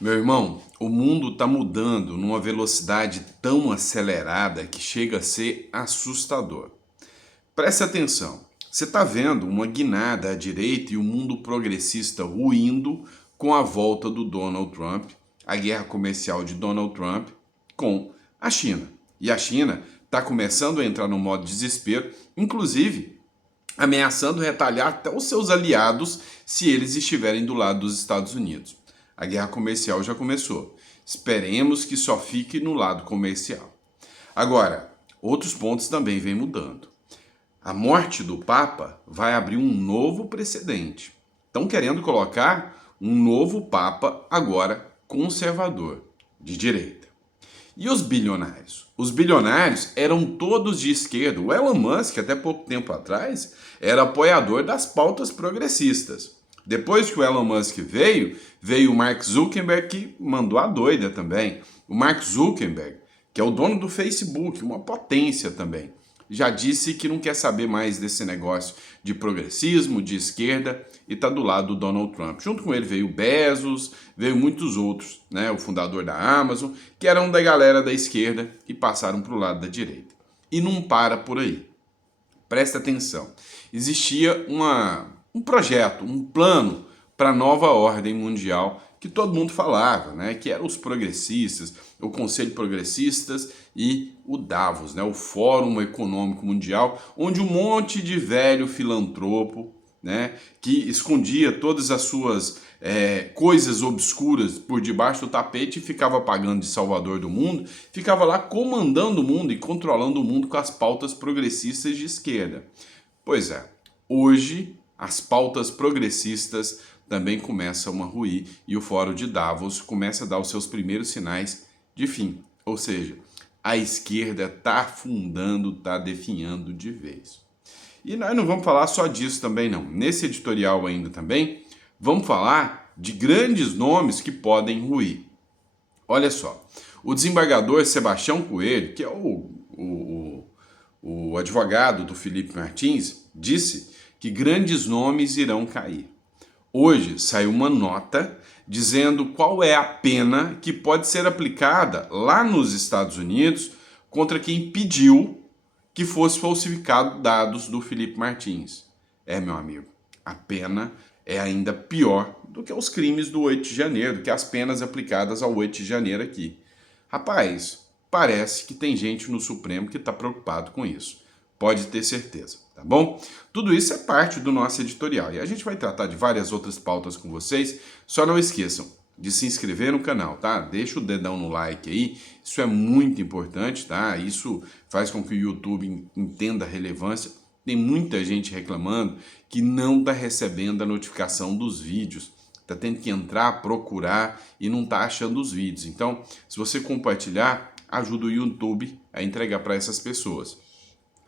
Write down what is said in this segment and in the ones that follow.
Meu irmão, o mundo está mudando numa velocidade tão acelerada que chega a ser assustador. Preste atenção. Você está vendo uma guinada à direita e o mundo progressista ruindo com a volta do Donald Trump, a guerra comercial de Donald Trump com a China. E a China está começando a entrar no modo desespero, inclusive ameaçando retalhar até os seus aliados se eles estiverem do lado dos Estados Unidos. A guerra comercial já começou. Esperemos que só fique no lado comercial. Agora, outros pontos também vêm mudando. A morte do Papa vai abrir um novo precedente. Estão querendo colocar um novo Papa agora conservador, de direita. E os bilionários? Os bilionários eram todos de esquerda. O Elon Musk, até pouco tempo atrás, era apoiador das pautas progressistas. Depois que o Elon Musk veio o Mark Zuckerberg, que mandou a doida também. O Mark Zuckerberg, que é o dono do Facebook, uma potência também, já disse que não quer saber mais desse negócio de progressismo, de esquerda, e está do lado do Donald Trump. Junto com ele veio o Bezos, veio muitos outros, né? O fundador da Amazon, que eram da galera da esquerda e passaram para o lado da direita. E não para por aí. Presta atenção. Existia um projeto, um plano para a nova ordem mundial que todo mundo falava, né? Que eram os progressistas, o Conselho Progressistas e o Davos, né? O Fórum Econômico Mundial, onde um monte de velho filantropo, né? Que escondia todas as suas coisas obscuras por debaixo do tapete e ficava pagando de salvador do mundo, ficava lá comandando o mundo e controlando o mundo com as pautas progressistas de esquerda. Pois é, hoje as pautas progressistas também começam a ruir e o Fórum de Davos começa a dar os seus primeiros sinais de fim. Ou seja, a esquerda está afundando, está definhando de vez. E nós não vamos falar só disso também não. Nesse editorial ainda também, vamos falar de grandes nomes que podem ruir. Olha só, o desembargador Sebastião Coelho, que é o advogado do Felipe Martins, disse que grandes nomes irão cair. Hoje saiu uma nota dizendo qual é a pena que pode ser aplicada lá nos Estados Unidos contra quem pediu que fosse falsificado dados do Felipe Martins. Meu amigo, a pena é ainda pior do que os crimes do 8 de janeiro, do que as penas aplicadas ao 8 de janeiro aqui. Rapaz, parece que tem gente no Supremo que está preocupado com isso. Pode ter certeza, tá bom? Tudo isso é parte do nosso editorial e a gente vai tratar de várias outras pautas com vocês. Só não esqueçam de se inscrever no canal, tá? Deixa o dedão no like aí, isso é muito importante, tá? Isso faz com que o YouTube entenda a relevância. Tem muita gente reclamando que não está recebendo a notificação dos vídeos. Está tendo que entrar, procurar e não está achando os vídeos. Então, se você compartilhar, ajuda o YouTube a entregar para essas pessoas.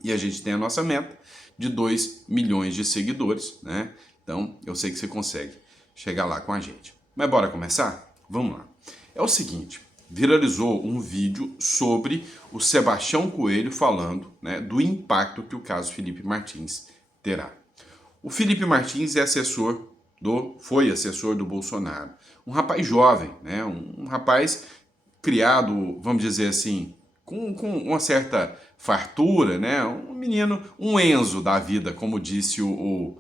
E a gente tem a nossa meta de 2 milhões de seguidores, né? Então, eu sei que você consegue chegar lá com a gente. Mas bora começar? Vamos lá. É o seguinte, viralizou um vídeo sobre o Sebastião Coelho falando, né, do impacto que o caso Felipe Martins terá. O Felipe Martins é foi assessor do Bolsonaro. Um rapaz jovem, né? Um rapaz criado, vamos dizer assim, com uma certa fartura, né? Um menino, um Enzo da vida, como disse o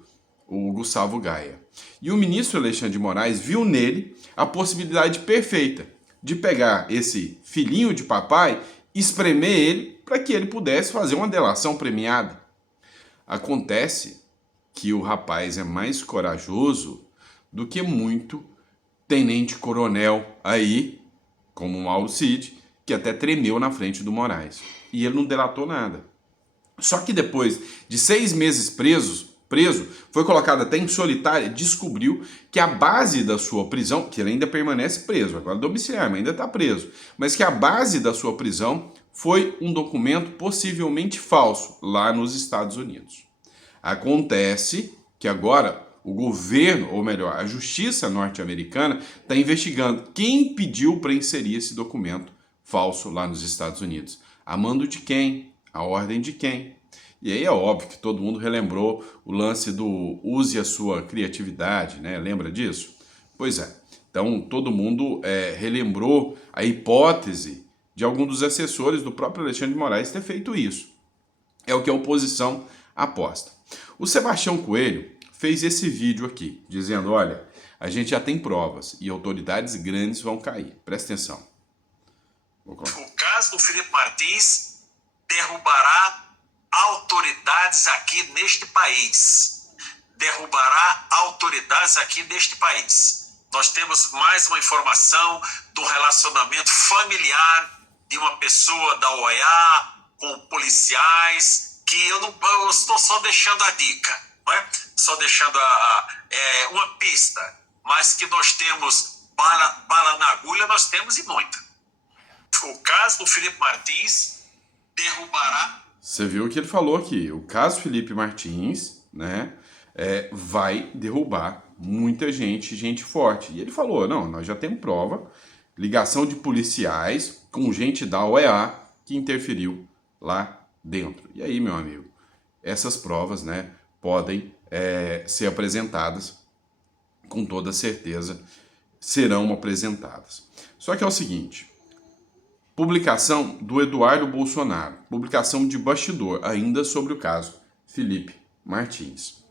Gustavo Gaia. E o ministro Alexandre de Moraes viu nele a possibilidade perfeita de pegar esse filhinho de papai, espremer ele para que ele pudesse fazer uma delação premiada. Acontece que o rapaz é mais corajoso do que muito tenente-coronel aí, como o Mauro Cid, que até tremeu na frente do Moraes. E ele não delatou nada. Só que depois de 6 meses preso, foi colocado até em solitária, descobriu que a base da sua prisão, que ele ainda permanece preso, agora domiciliar, mas ainda está preso, mas que a base da sua prisão foi um documento possivelmente falso lá nos Estados Unidos. Acontece que agora o governo, ou melhor, a justiça norte-americana está investigando quem pediu para inserir esse documento falso lá nos Estados Unidos. A mando de quem? A ordem de quem? E aí é óbvio que todo mundo relembrou o lance do use a sua criatividade, né? Lembra disso? Pois é. Então, todo mundo relembrou a hipótese de algum dos assessores do próprio Alexandre de Moraes ter feito isso. É o que a oposição aposta. O Sebastião Coelho fez esse vídeo aqui, dizendo, olha, a gente já tem provas e autoridades grandes vão cair. Presta atenção. O caso do Felipe Martins derrubará autoridades aqui neste país. Derrubará autoridades aqui neste país. Nós temos mais uma informação do relacionamento familiar de uma pessoa da OEA com policiais, que eu estou só deixando a dica, não é? Só deixando uma pista, mas que nós temos bala na agulha, nós temos e muita. O caso do Felipe Martins derrubará... Você viu o que ele falou aqui, o caso Felipe Martins, né, vai derrubar muita gente forte. E ele falou, não, nós já temos prova, ligação de policiais com gente da OEA que interferiu lá dentro. E aí, meu amigo, essas provas, né, podem ser apresentadas, com toda certeza serão apresentadas. Só que é o seguinte, publicação do Eduardo Bolsonaro, publicação de bastidor, ainda sobre o caso Felipe Martins.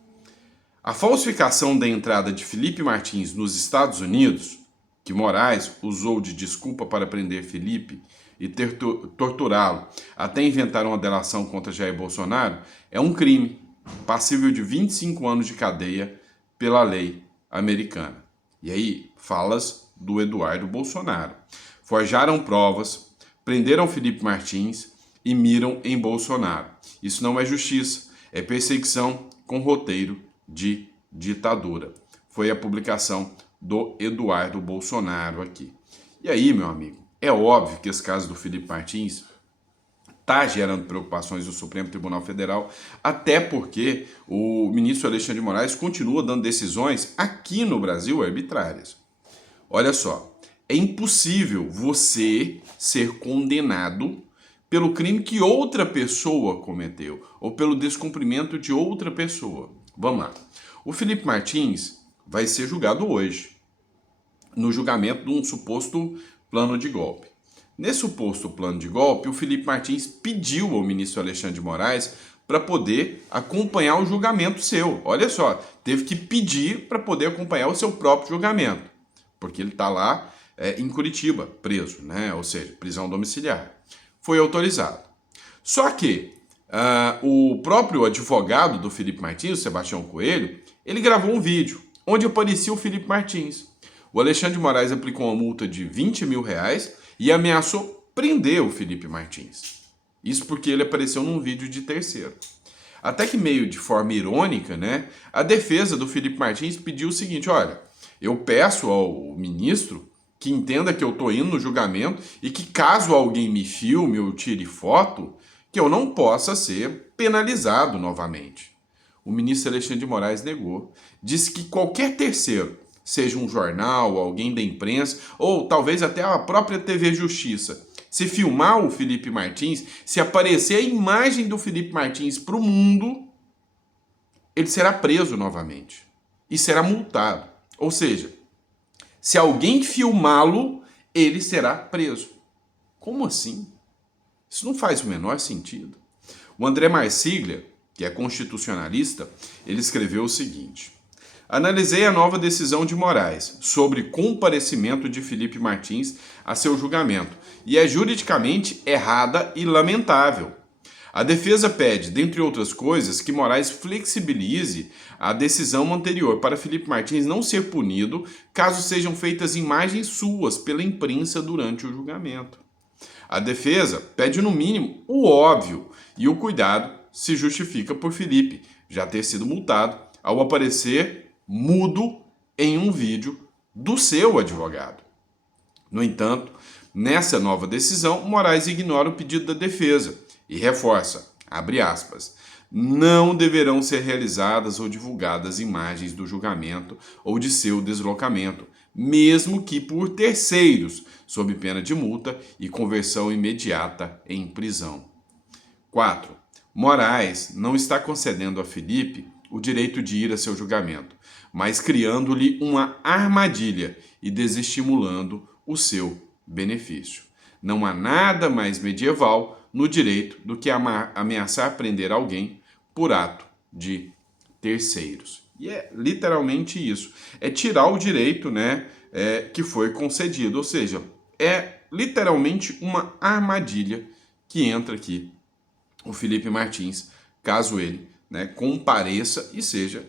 A falsificação da entrada de Felipe Martins nos Estados Unidos, que Moraes usou de desculpa para prender Felipe e torturá-lo até inventar uma delação contra Jair Bolsonaro, é um crime passível de 25 anos de cadeia pela lei americana. E aí, falas do Eduardo Bolsonaro. Forjaram provas, prenderam Felipe Martins e miram em Bolsonaro. Isso não é justiça, é perseguição com roteiro de ditadura. Foi a publicação do Eduardo Bolsonaro aqui. E aí, meu amigo, é óbvio que esse caso do Felipe Martins está gerando preocupações no Supremo Tribunal Federal, até porque o ministro Alexandre de Moraes continua dando decisões aqui no Brasil arbitrárias. Olha só, é impossível você ser condenado pelo crime que outra pessoa cometeu ou pelo descumprimento de outra pessoa. Vamos lá. O Felipe Martins vai ser julgado hoje, no julgamento de um suposto plano de golpe. Nesse suposto plano de golpe, o Felipe Martins pediu ao ministro Alexandre de Moraes para poder acompanhar o julgamento seu. Olha só, teve que pedir para poder acompanhar o seu próprio julgamento, porque ele está lá em Curitiba, preso, né? Ou seja, prisão domiciliar. Foi autorizado. Só que o próprio advogado do Felipe Martins, o Sebastião Coelho, ele gravou um vídeo onde aparecia o Felipe Martins. O Alexandre de Moraes aplicou uma multa de R$20 mil e ameaçou prender o Felipe Martins. Isso porque ele apareceu num vídeo de terceiro. Até que meio de forma irônica, né, a defesa do Felipe Martins pediu o seguinte, olha, eu peço ao ministro que entenda que eu estou indo no julgamento e que caso alguém me filme ou tire foto, que eu não possa ser penalizado novamente. O ministro Alexandre de Moraes negou. Disse que qualquer terceiro, seja um jornal, alguém da imprensa, ou talvez até a própria TV Justiça, se filmar o Felipe Martins, se aparecer a imagem do Felipe Martins para o mundo, ele será preso novamente e será multado. Ou seja, se alguém filmá-lo, ele será preso. Como assim? Isso não faz o menor sentido. O André Marsiglia, que é constitucionalista, ele escreveu o seguinte: analisei a nova decisão de Moraes sobre comparecimento de Felipe Martins a seu julgamento e é juridicamente errada e lamentável. A defesa pede, dentre outras coisas, que Moraes flexibilize a decisão anterior para Felipe Martins não ser punido caso sejam feitas imagens suas pela imprensa durante o julgamento. A defesa pede, no mínimo, o óbvio e o cuidado se justifica por Felipe já ter sido multado ao aparecer mudo em um vídeo do seu advogado. No entanto, nessa nova decisão, Moraes ignora o pedido da defesa e reforça, abre aspas, não deverão ser realizadas ou divulgadas imagens do julgamento ou de seu deslocamento, mesmo que por terceiros, sob pena de multa e conversão imediata em prisão. 4. Moraes não está concedendo a Felipe o direito de ir a seu julgamento, mas criando-lhe uma armadilha e desestimulando o seu benefício. Não há nada mais medieval no direito do que ameaçar prender alguém por ato de terceiros. E é literalmente isso. É tirar o direito, né, que foi concedido. Ou seja, é literalmente uma armadilha que entra aqui o Felipe Martins, caso ele, né, compareça e seja,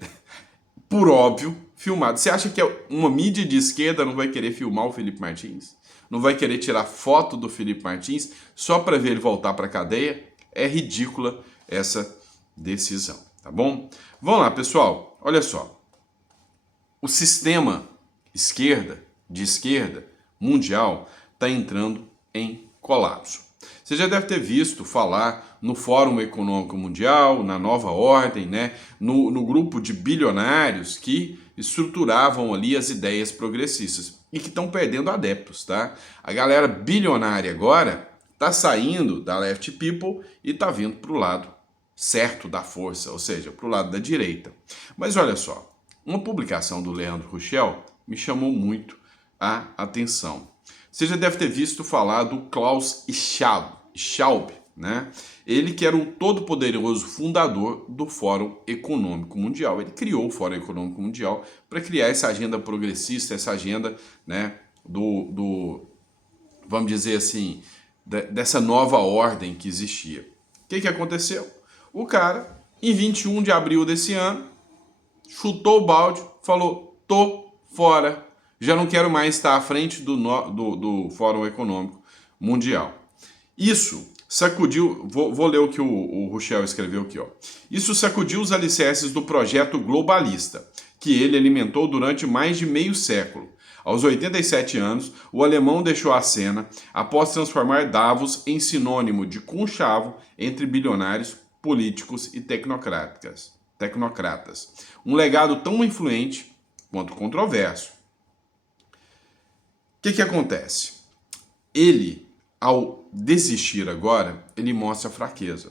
por óbvio, filmado. Você acha que uma mídia de esquerda não vai querer filmar o Felipe Martins? Não vai querer tirar foto do Felipe Martins só para ver ele voltar para a cadeia? É ridícula essa decisão, tá bom? Vamos lá, pessoal. Olha só. O sistema de esquerda mundial está entrando em colapso. Você já deve ter visto falar no Fórum Econômico Mundial, na Nova Ordem, né? no grupo de bilionários que estruturavam ali as ideias progressistas e que estão perdendo adeptos, tá? A galera bilionária agora está saindo da left people e está vindo para o lado certo da força, ou seja, para o lado da direita. Mas olha só, uma publicação do Leandro Rochel me chamou muito a atenção. Você já deve ter visto falar do Klaus Schwab, né? Ele que era o todo-poderoso fundador do Fórum Econômico Mundial. Ele criou o Fórum Econômico Mundial para criar essa agenda progressista, essa agenda, né, vamos dizer assim, dessa nova ordem que existia. O que aconteceu? O cara, em 21 de abril desse ano, chutou o balde, falou, tô fora, já não quero mais estar à frente do Fórum Econômico Mundial. Isso sacudiu, vou ler o que o Rochel escreveu aqui, ó. Isso sacudiu os alicerces do projeto globalista, que ele alimentou durante mais de meio século. Aos 87 anos, o alemão deixou a cena após transformar Davos em sinônimo de conchavo entre bilionários, políticos e tecnocratas. Um legado tão influente quanto controverso. O que acontece? Ele, ao desistir agora, ele mostra fraqueza.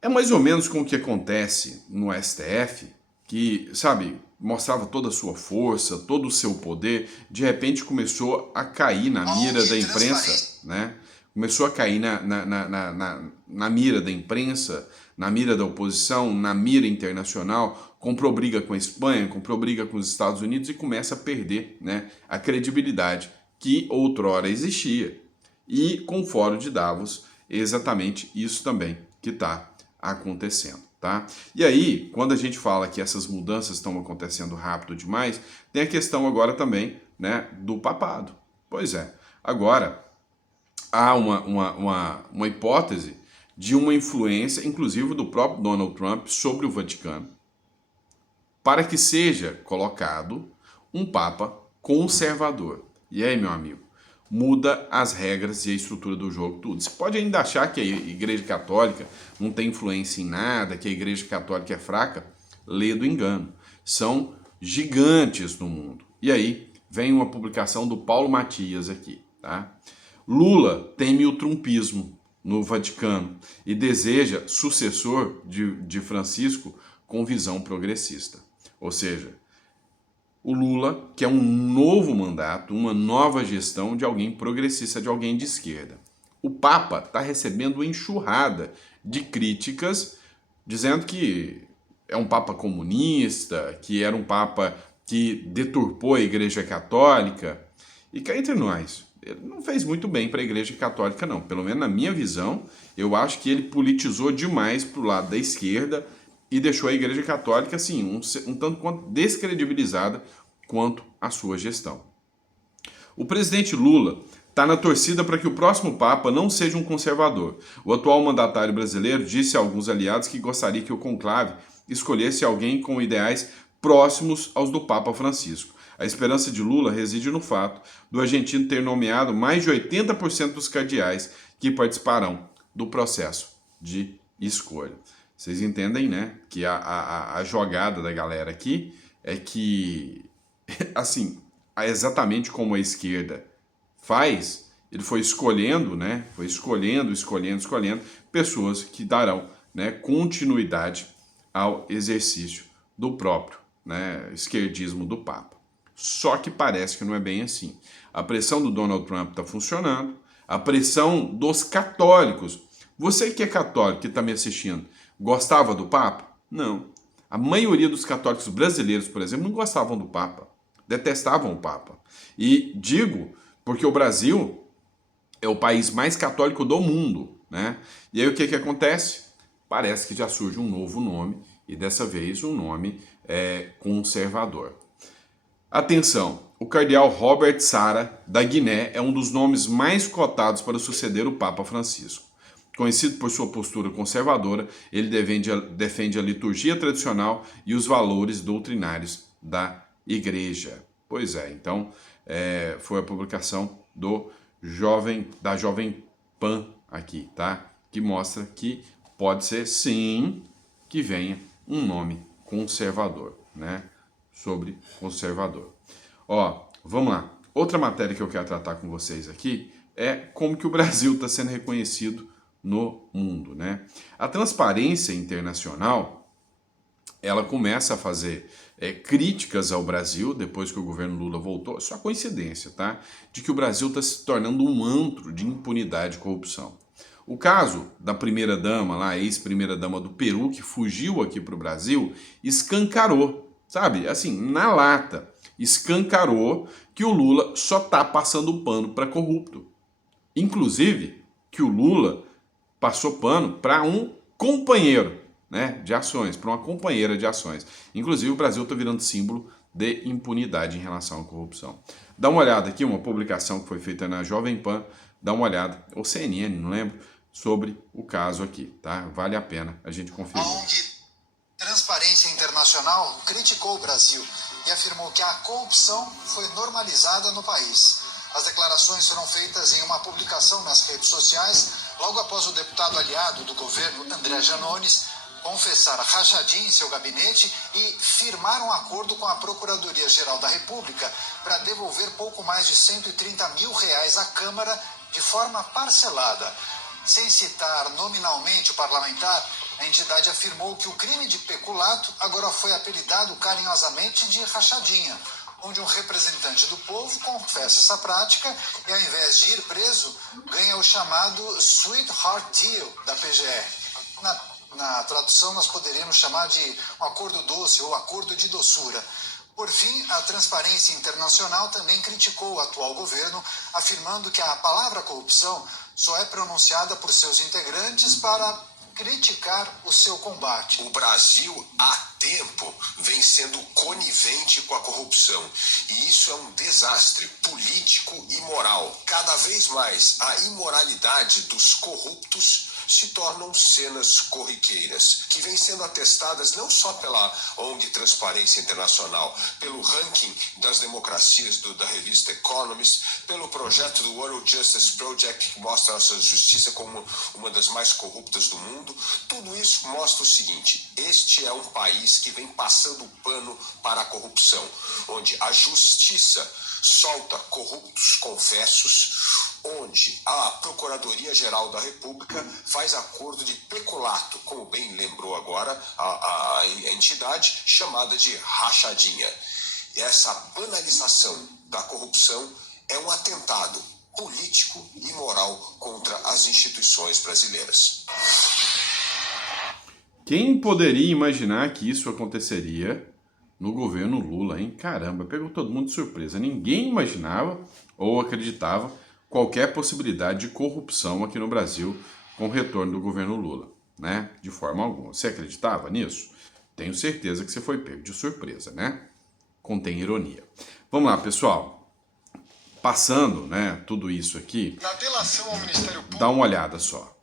É mais ou menos como o que acontece no STF, que, sabe, mostrava toda a sua força, todo o seu poder, de repente começou a cair na mira da imprensa, né? Começou a cair na mira da imprensa, na mira da oposição, na mira internacional, comprou briga com a Espanha, comprou briga com os Estados Unidos e começa a perder, né, a credibilidade que outrora existia. E com o Fórum de Davos, é exatamente isso também que está acontecendo, tá? E aí, quando a gente fala que essas mudanças estão acontecendo rápido demais, tem a questão agora também, né, do papado. Pois é, agora há uma hipótese de uma influência, inclusive do próprio Donald Trump, sobre o Vaticano, para que seja colocado um Papa conservador. E aí, meu amigo, muda as regras e a estrutura do jogo, tudo. Você pode ainda achar que a Igreja Católica não tem influência em nada, que a Igreja Católica é fraca, lê do engano. São gigantes no mundo. E aí, vem uma publicação do Paulo Matias aqui, tá? Lula teme o trumpismo no Vaticano e deseja sucessor de Francisco com visão progressista. Ou seja, o Lula quer um novo mandato, uma nova gestão de alguém progressista, de alguém de esquerda. O Papa está recebendo uma enxurrada de críticas, dizendo que é um Papa comunista, que era um Papa que deturpou a Igreja Católica. E cá entre nós, ele não fez muito bem para a Igreja Católica, não. Pelo menos na minha visão, eu acho que ele politizou demais para o lado da esquerda e deixou a Igreja Católica, assim, um tanto quanto descredibilizada quanto a sua gestão. O presidente Lula está na torcida para que o próximo Papa não seja um conservador. O atual mandatário brasileiro disse a alguns aliados que gostaria que o conclave escolhesse alguém com ideais próximos aos do Papa Francisco. A esperança de Lula reside no fato do argentino ter nomeado mais de 80% dos cardeais que participarão do processo de escolha. Vocês entendem, né, que a jogada da galera aqui é que, assim, exatamente como a esquerda faz, ele foi escolhendo, né, escolhendo pessoas que darão, né, continuidade ao exercício do próprio, né, esquerdismo do Papa. Só que parece que não é bem assim. A pressão do Donald Trump está funcionando, a pressão dos católicos. Você que é católico, que está me assistindo, gostava do Papa? Não. A maioria dos católicos brasileiros, por exemplo, não gostavam do Papa. Detestavam o Papa. E digo porque o Brasil é o país mais católico do mundo, né? E aí o que acontece? Parece que já surge um novo nome, e dessa vez um nome conservador. Atenção, o cardeal Robert Sarah, da Guiné, é um dos nomes mais cotados para suceder o Papa Francisco. Conhecido por sua postura conservadora, ele defende a liturgia tradicional e os valores doutrinários da Igreja. Pois é, então foi a publicação da Jovem Pan aqui, tá? Que mostra que pode ser, sim, que venha um nome conservador, né? Sobre conservador. Ó, vamos lá. Outra matéria que eu quero tratar com vocês aqui é como que o Brasil está sendo reconhecido no mundo, né? A Transparência Internacional, ela começa a fazer críticas ao Brasil depois que o governo Lula voltou. Só coincidência, tá? De que o Brasil está se tornando um antro de impunidade e corrupção. O caso da primeira-dama, lá, a ex-primeira-dama do Peru, que fugiu aqui para o Brasil, escancarou, sabe? Assim, na lata, escancarou que o Lula só está passando pano para corrupto. Inclusive, que o Lula passou pano para um companheiro, né, de ações, para uma companheira de ações. Inclusive, o Brasil está virando símbolo de impunidade em relação à corrupção. Dá uma olhada aqui, uma publicação que foi feita na Jovem Pan, dá uma olhada, ou CNN, não lembro, sobre o caso aqui, tá? Vale a pena a gente conferir. A ONG Transparência Internacional criticou o Brasil e afirmou que a corrupção foi normalizada no país. As declarações foram feitas em uma publicação nas redes sociais, logo após o deputado aliado do governo, André Janones, confessar rachadinha em seu gabinete e firmar um acordo com a Procuradoria-Geral da República para devolver pouco mais de R$130 mil à Câmara de forma parcelada. Sem citar nominalmente o parlamentar, a entidade afirmou que o crime de peculato agora foi apelidado carinhosamente de rachadinha, onde um representante do povo confessa essa prática e, ao invés de ir preso, ganha o chamado Sweetheart Deal da PGR. Na tradução, nós poderíamos chamar de um acordo doce ou acordo de doçura. Por fim, a Transparência Internacional também criticou o atual governo, afirmando que a palavra corrupção só é pronunciada por seus integrantes para criticar o seu combate. O Brasil, há tempo, vem sendo conivente com a corrupção. E isso é um desastre político e moral. Cada vez mais, a imoralidade dos corruptos se tornam cenas corriqueiras, que vêm sendo atestadas não só pela ONG Transparência Internacional, pelo ranking das democracias da revista Economist, pelo projeto do World Justice Project, que mostra a nossa justiça como uma das mais corruptas do mundo. Tudo isso mostra o seguinte: este é um país que vem passando pano para a corrupção, onde a justiça solta corruptos confessos, onde a Procuradoria-Geral da República faz acordo de peculato, como bem lembrou agora a entidade, chamada de rachadinha. E essa banalização da corrupção é um atentado político e moral contra as instituições brasileiras. Quem poderia imaginar que isso aconteceria no governo Lula, hein? Caramba, pegou todo mundo de surpresa. Ninguém imaginava ou acreditava qualquer possibilidade de corrupção aqui no Brasil com o retorno do governo Lula, né? De forma alguma. Você acreditava nisso? Tenho certeza que você foi pego de surpresa, né? Contém ironia. Vamos lá, pessoal. Passando, né, tudo isso aqui, Na delação ao Ministério Público, dá uma olhada só.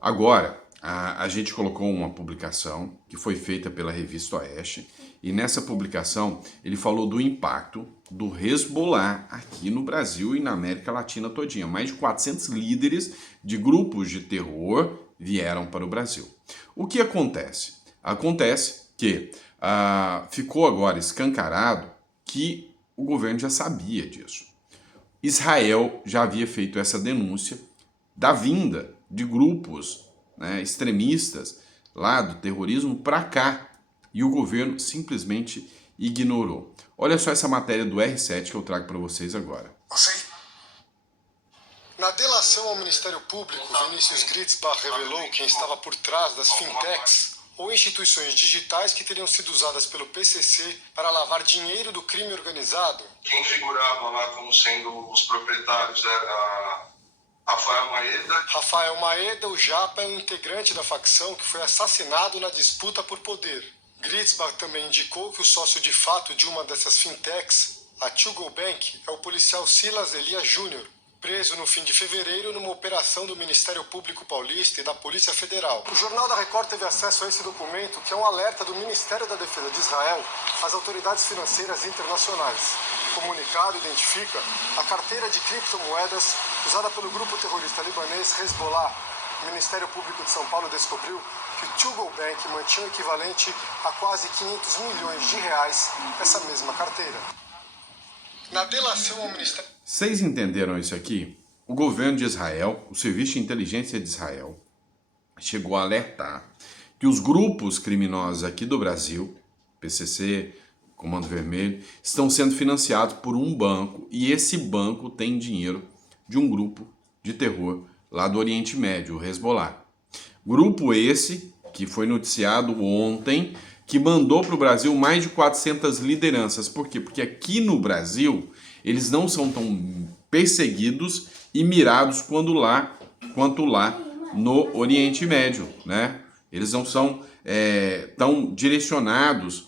Agora, a gente colocou uma publicação que foi feita pela revista Oeste, e nessa publicação ele falou do impacto do Hezbollah aqui no Brasil e na América Latina todinha. Mais de 400 líderes de grupos de terror vieram para o Brasil. O que acontece? Acontece que ficou agora escancarado que o governo já sabia disso. Israel já havia feito essa denúncia da vinda de grupos, né, extremistas lá do terrorismo para cá, e o governo simplesmente ignorou. Olha só essa matéria do R7 que eu trago para vocês agora. Na delação ao Ministério Público, Vinícius Gritzbach revelou quem estava por trás das fintechs ou instituições digitais que teriam sido usadas pelo PCC para lavar dinheiro do crime organizado. Quem figurava lá como sendo os proprietários era Rafael Maeda. Rafael Maeda, o Japa, é um integrante da facção que foi assassinado na disputa por poder. Gritzbach também indicou que o sócio de fato de uma dessas fintechs, a Go Bank, é o policial Silas Elias Júnior, preso no fim de fevereiro numa operação do Ministério Público Paulista e da Polícia Federal. O Jornal da Record teve acesso a esse documento, que é um alerta do Ministério da Defesa de Israel às autoridades financeiras internacionais. O comunicado identifica a carteira de criptomoedas usada pelo grupo terrorista libanês Hezbollah. O Ministério Público de São Paulo descobriu que o Go Bank mantinha o equivalente a quase 500 milhões de reais nessa mesma carteira. Na delação ao Ministério... Vocês entenderam isso aqui? O governo de Israel, o Serviço de Inteligência de Israel, chegou a alertar que os grupos criminosos aqui do Brasil, PCC, Comando Vermelho, estão sendo financiados por um banco, e esse banco tem dinheiro de um grupo de terror lá do Oriente Médio, o Hezbollah. Grupo esse que foi noticiado ontem, que mandou para o Brasil mais de 400 lideranças. Por quê? Porque aqui no Brasil eles não são tão perseguidos e mirados quanto lá no Oriente Médio, né? Eles não são tão direcionados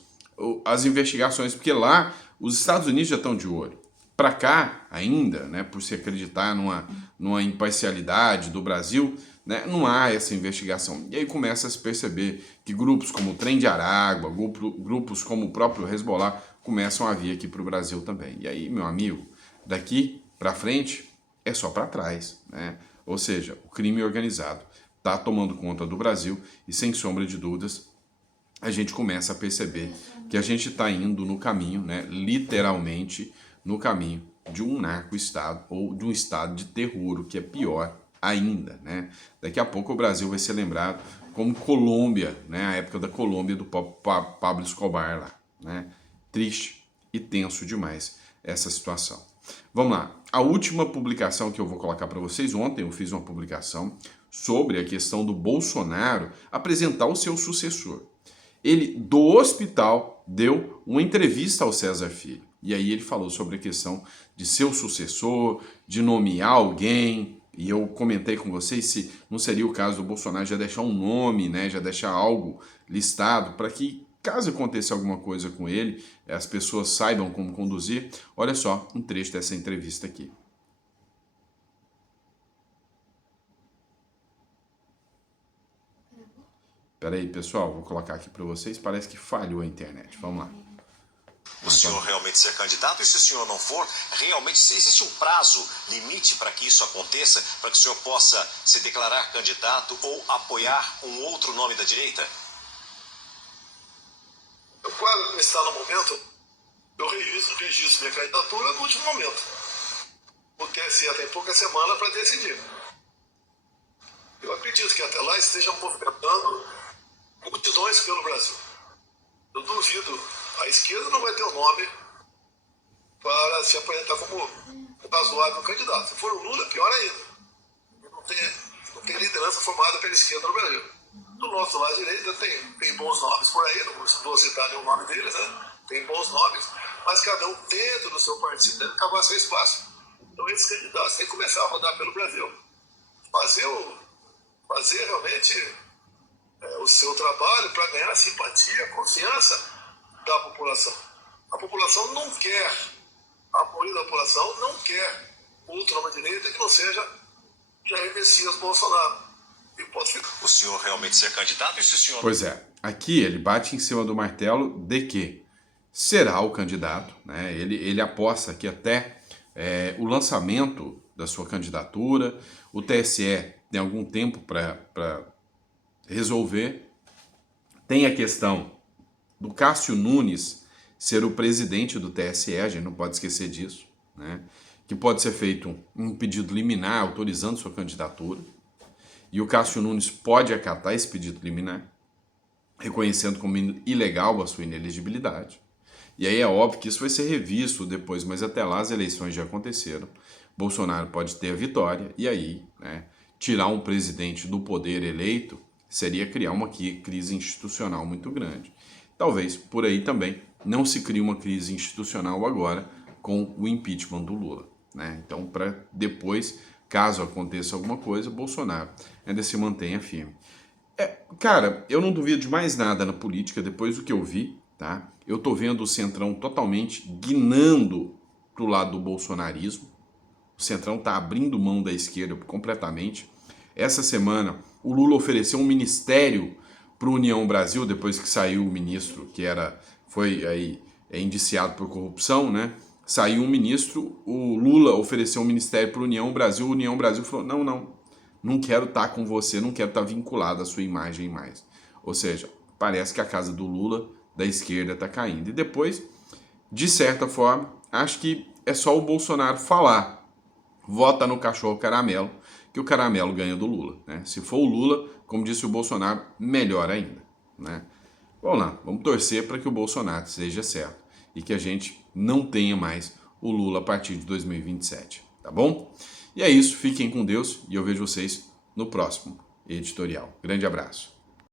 às investigações, porque lá os Estados Unidos já estão de olho. Para cá, ainda, né, por se acreditar numa imparcialidade do Brasil, né, não há essa investigação. E aí começa a se perceber que grupos como o Trem de Aragua, grupos como o próprio Hezbollah, começam a vir aqui para o Brasil também. E aí, meu amigo, daqui para frente é só para trás, né? Ou seja, o crime organizado está tomando conta do Brasil e, sem sombra de dúvidas, a gente começa a perceber que a gente está indo no caminho, né, literalmente no caminho de um narco-estado ou de um estado de terror, o que é pior ainda, né? Daqui a pouco o Brasil vai ser lembrado como Colômbia, né? A época da Colômbia do Pablo Escobar lá, né? Triste e tenso demais essa situação. Vamos lá. A última publicação que eu vou colocar para vocês, ontem eu fiz uma publicação sobre a questão do Bolsonaro apresentar o seu sucessor. Ele, do hospital, deu uma entrevista ao César Filho. E aí ele falou sobre a questão de seu sucessor, de nomear alguém. E eu comentei com vocês se não seria o caso do Bolsonaro já deixar um nome, né, já deixar algo listado para que, caso aconteça alguma coisa com ele, as pessoas saibam como conduzir. Olha só um trecho dessa entrevista aqui. Espera aí, pessoal, vou colocar aqui para vocês. Parece que falhou a internet. Vamos lá. O senhor realmente ser candidato, e se o senhor não for, realmente existe um prazo limite para que isso aconteça, para que o senhor possa se declarar candidato ou apoiar um outro nome da direita? Quando está no momento, eu registro minha candidatura no último momento. O TSE tem pouca semana para decidir. Eu acredito que até lá estejam movimentando multidões pelo Brasil. Eu duvido, a esquerda não vai ter o nome para se apresentar como um razoável candidato. Se for o Lula, pior ainda. Não tem liderança formada pela esquerda no Brasil. Do nosso lado direito tem bons nomes por aí, não vou citar nenhum nome deles, né? Tem bons nomes, mas cada um dentro do seu partido deve cavar seu espaço. Então esses candidatos têm que começar a rodar pelo Brasil. Fazer realmente o seu trabalho para ganhar a simpatia, a confiança da população. A população não quer, a maioria da população não quer outro nome direita que não seja Jair Messias Bolsonaro. E pode ficar. O senhor realmente ser candidato, e se o senhor... Pois é, aqui ele bate em cima do martelo de que será o candidato, né? Ele aposta que até o lançamento da sua candidatura, o TSE tem algum tempo para resolver. Tem a questão do Cássio Nunes ser o presidente do TSE, a gente não pode esquecer disso, né? Que pode ser feito um pedido liminar autorizando sua candidatura, e o Cássio Nunes pode acatar esse pedido liminar. reconhecendo como ilegal a sua inelegibilidade. E aí é óbvio que isso vai ser revisto depois, mas até lá as eleições já aconteceram. Bolsonaro pode ter a vitória e aí, né, tirar um presidente do poder eleito seria criar uma crise institucional muito grande. Talvez por aí também não se crie uma crise institucional agora com o impeachment do Lula, né? Então, para depois, caso aconteça alguma coisa, Bolsonaro ainda se mantenha firme. Cara, eu não duvido de mais nada na política depois do que eu vi, tá? Eu tô vendo o Centrão totalmente guinando pro lado do bolsonarismo. O Centrão tá abrindo mão da esquerda completamente. Essa semana, o Lula ofereceu um ministério para União Brasil, depois que saiu o ministro que foi aí indiciado por corrupção, né? Saiu um ministro, o Lula ofereceu um ministério para União Brasil, a União Brasil falou, não quero estar com você, não quero estar vinculado à sua imagem mais. Ou seja, parece que a casa do Lula, da esquerda, está caindo. E depois, de certa forma, acho que é só o Bolsonaro falar, vota no cachorro caramelo, que o caramelo ganha do Lula, né? Se for o Lula, como disse o Bolsonaro, melhor ainda, né? Vamos lá, vamos torcer para que o Bolsonaro seja certo e que a gente não tenha mais o Lula a partir de 2027, tá bom? E é isso, fiquem com Deus e eu vejo vocês no próximo editorial. Grande abraço.